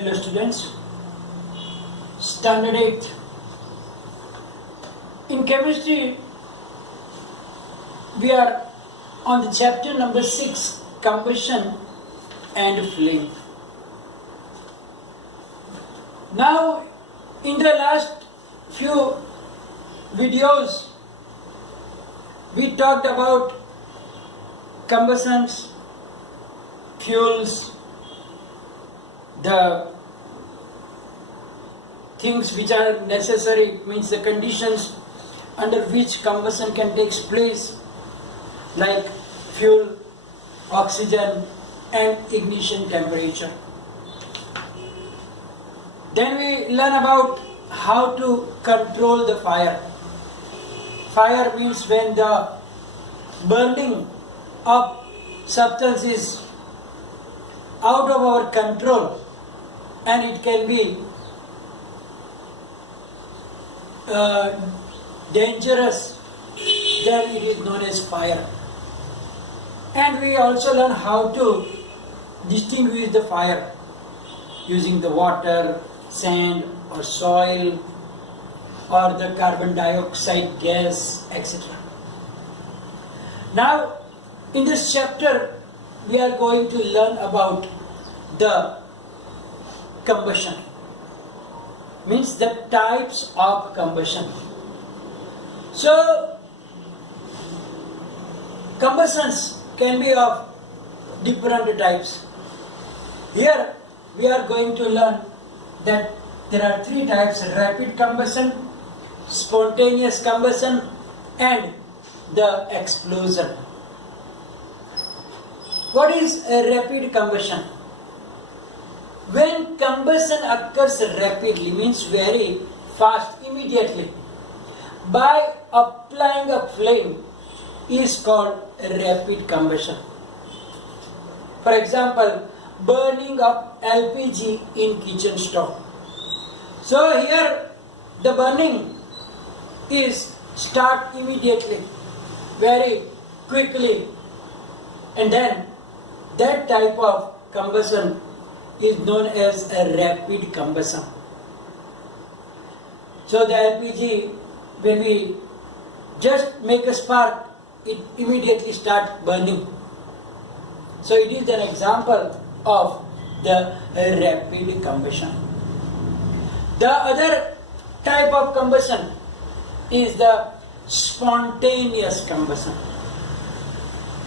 Hello students, Standard 8. In chemistry, we are on the chapter number 6, combustion and flame. Now, in the last few videos, we talked about combustions, fuels, the things which are necessary, means the conditions under which combustion can take place, like fuel, oxygen and ignition temperature. Then we learn about how to control the fire. Fire means when the burning of substance is out of our control and it can be dangerous, then it is known as fire. And we also learn how to distinguish the fire using the water, sand or soil or the carbon dioxide gas, etc. Now, in this chapter, we are going to learn about the combustion, means the types of combustion. So, combustions can be of different types. Here, we are going to learn that there are three types: rapid combustion, spontaneous combustion and the explosion. What is a rapid combustion? When combustion occurs rapidly, means very fast, immediately, by applying a flame, is called rapid combustion. For example, burning of LPG in kitchen stove. So here the burning is start immediately, very quickly, and then that type of combustion is known as a rapid combustion. So the LPG, when we just make a spark, it immediately starts burning. So it is an example of the rapid combustion. The other type of combustion is the spontaneous combustion.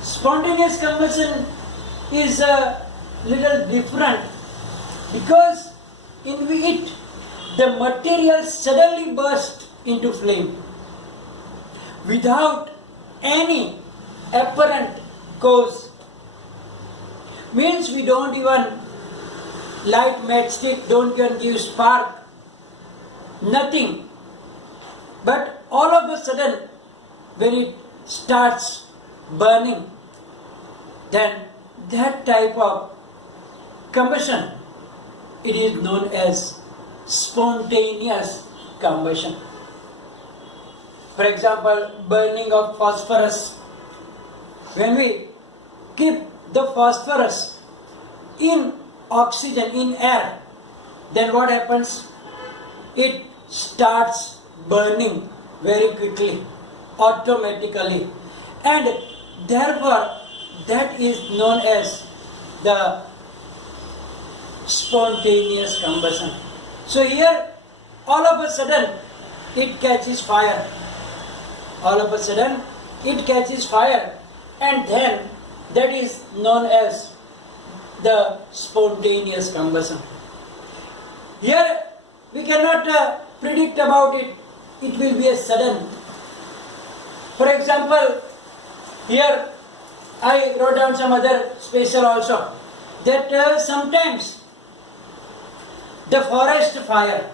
Spontaneous combustion is a little different because in it the material suddenly bursts into flame without any apparent cause. Means we don't even light matchstick, don't even give spark, nothing. But all of a sudden, when it starts burning, then that type of combustion, it is known as spontaneous combustion. For example, burning of phosphorus. When we keep the phosphorus in oxygen, in air, then what happens? It starts burning very quickly, automatically, and therefore that is known as the spontaneous combustion. So here, all of a sudden, it catches fire. All of a sudden, it catches fire, and then that is known as the spontaneous combustion. Here, we cannot predict about it. It will be a sudden. For example, here I wrote down some other special also, that sometimes the forest fire,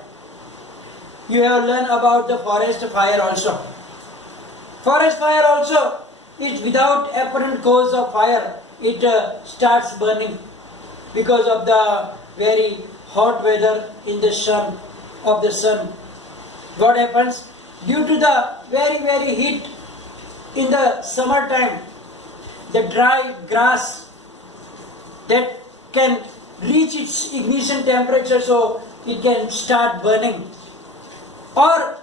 you have learned about the forest fire also. Forest fire also is without apparent cause of fire, it starts burning because of the very hot weather in the sun, of the sun. What happens? Due to the very heat in the summer time, the dry grass that can reach its ignition temperature so it can start burning. Or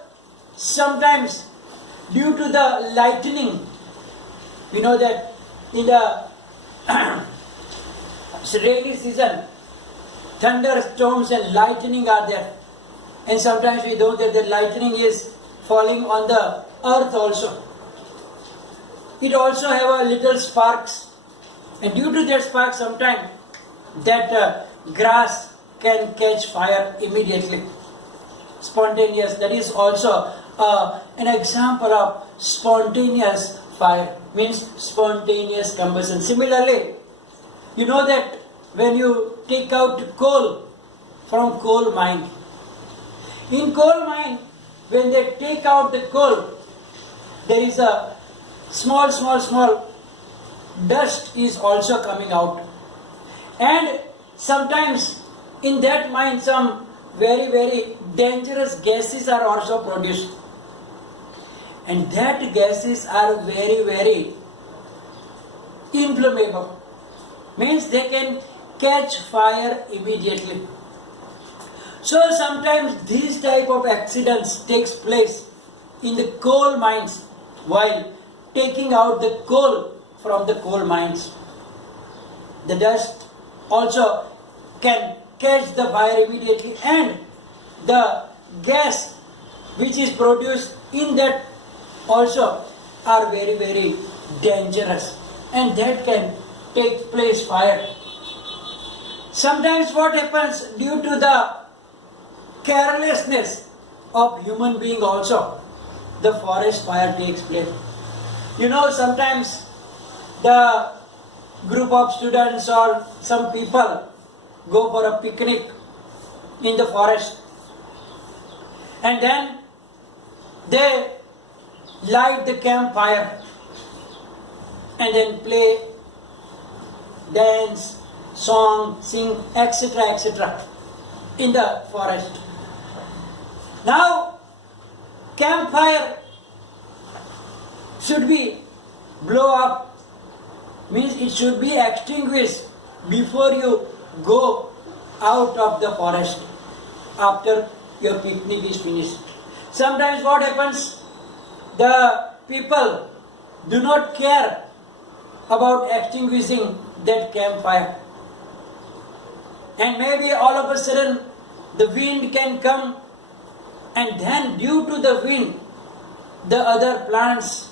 sometimes due to the lightning, we know that in the rainy season, thunderstorms and lightning are there. And sometimes we know that the lightning is falling on the earth also. It also have a little sparks. And due to that spark, sometimes that grass can catch fire immediately. Spontaneous, that is also an example of spontaneous fire, means spontaneous combustion. Similarly, you know that when you take out coal from coal mine, in coal mine, when they take out the coal, there is a small dust is also coming out. And sometimes in that mine some very dangerous gases are also produced. And that gases are very inflammable. Means they can catch fire immediately. So sometimes these type of accidents takes place in the coal mines while taking out the coal from the coal mines. The dust also can catch the fire immediately, and the gas which is produced in that also are very dangerous, and that can take place fire. Sometimes what happens due to the carelessness of human being also, the forest fire takes place. You know, sometimes the group of students or some people go for a picnic in the forest, and then they light the campfire and then play, dance, song, sing, etc. in the forest. Now, campfire should be blow up, means it should be extinguished before you go out of the forest after your picnic is finished. Sometimes what happens, the people do not care about extinguishing that campfire, and maybe all of a sudden the wind can come, and then due to the wind the other plants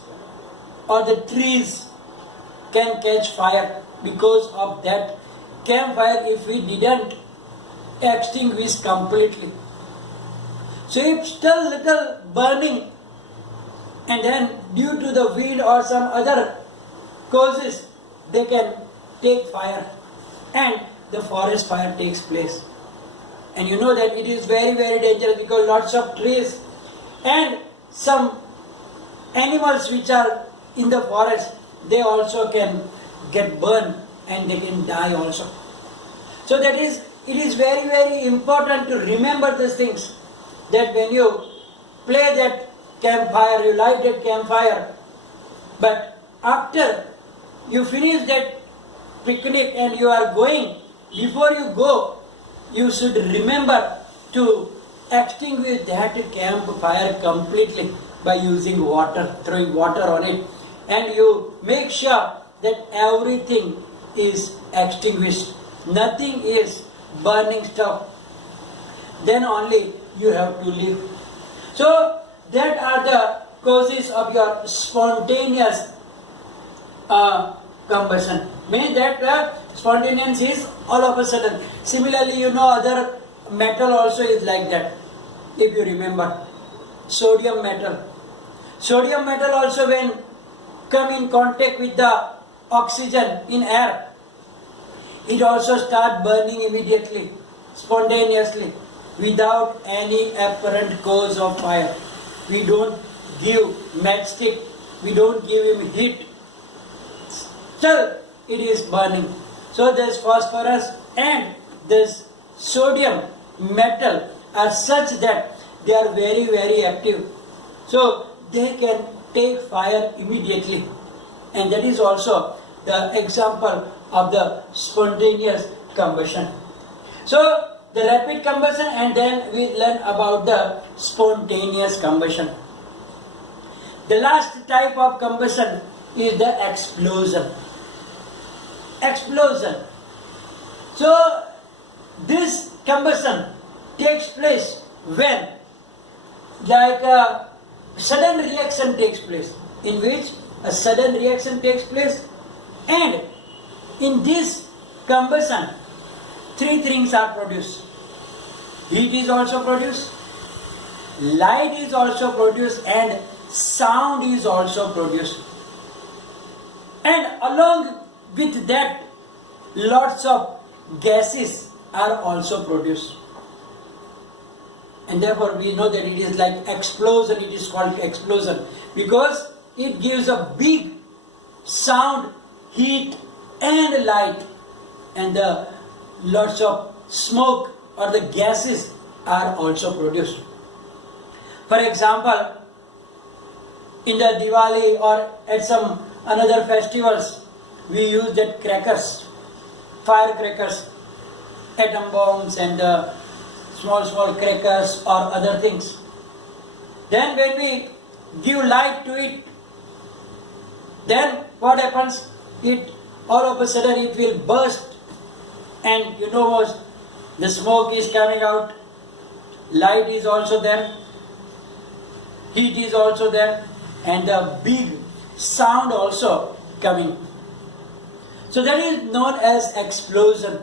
or the trees can catch fire because of that campfire if we didn't extinguish completely. So if still little burning, and then due to the wind or some other causes they can take fire and the forest fire takes place. And you know that it is very dangerous because lots of trees and some animals which are in the forest, they also can get burned and they can die also. So that is, it is very important to remember these things, that when you play that campfire, you light that campfire, but after you finish that picnic and you are going, before you go, you should remember to extinguish that campfire completely by using water, throwing water on it, and you make sure that everything is extinguished, nothing is burning stuff. Then only you have to leave. So that are the causes of your spontaneous combustion. Means that spontaneous is all of a sudden. Similarly, you know, other metal also is like that. If you remember, sodium metal. Sodium metal also, when come in contact with the oxygen in air, it also start burning immediately, spontaneously, without any apparent cause of fire. We don't give matchstick, we don't give him heat, still it is burning. So this phosphorus and this sodium metal are such that they are very active. So they can take fire immediately. And that is also the example of the spontaneous combustion. So the rapid combustion, and then we learn about the spontaneous combustion. The last type of combustion is the explosion. Explosion. So this combustion takes place when like a sudden reaction takes place, in which a sudden reaction takes place, and in this combustion three things are produced. Heat is also produced, light is also produced, and sound is also produced. And along with that, lots of gases are also produced. And therefore we know that it is like explosion, it is called explosion, because it gives a big sound, heat and light, and the lots of smoke or the gases are also produced. For example, in the Diwali or at some another festivals, we use that crackers, firecrackers, atom bombs and small crackers or other things. Then when we give light to it, then what happens? It all of a sudden it will burst, and you know the smoke is coming out, light is also there, heat is also there, and the big sound also coming. So that is known as explosion.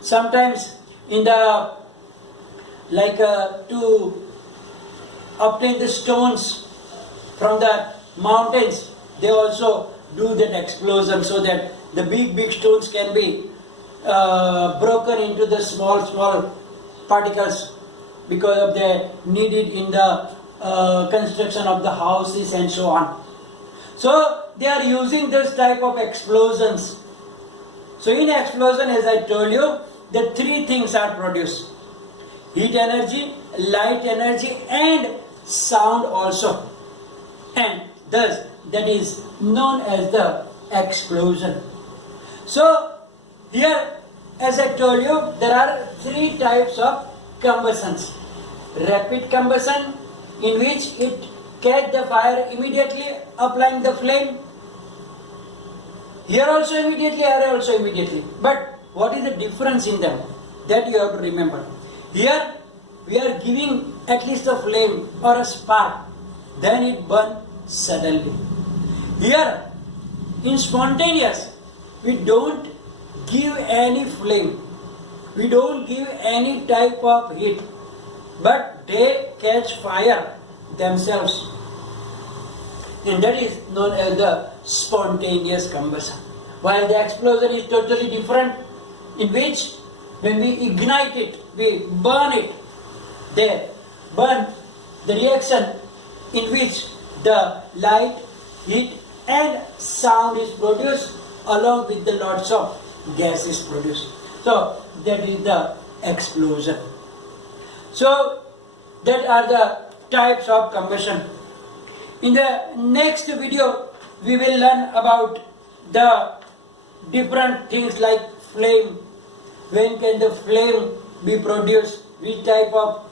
Sometimes in the to obtain the stones from the mountains, they also do that explosion so that the big stones can be broken into the small particles, because of the needed in the construction of the houses and so on. So they are using this type of explosions. So in explosion, as I told you, the three things are produced: heat energy, light energy and sound also. And thus that is known as the explosion. So here, as I told you, there are three types of combustions. Rapid combustion, in which it catch the fire immediately applying the flame. Here also immediately, here also immediately. But what is the difference in them? That you have to remember. Here we are giving at least a flame or a spark, then it burns suddenly. Here in spontaneous, we don't give any flame, we don't give any type of heat, but they catch fire themselves, and that is known as the spontaneous combustion. While the explosion is totally different, in which when we ignite it, we burn it, they burn the reaction in which the light, heat and sound is produced, along with the lots of gas is produced. So that is the explosion. So that are the types of combustion. In the next video, we will learn about the different things like flame. When can the flame be produced? Which type of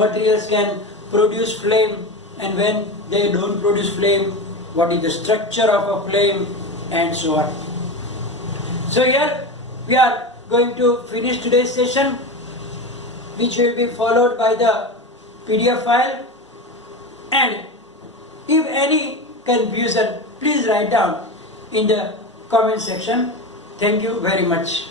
materials can produce flame, and when they don't produce flame, what is the structure of a flame, and so on. So here we are going to finish today's session, which will be followed by the PDF file. And if any confusion, please write down in the comment section. Thank you very much.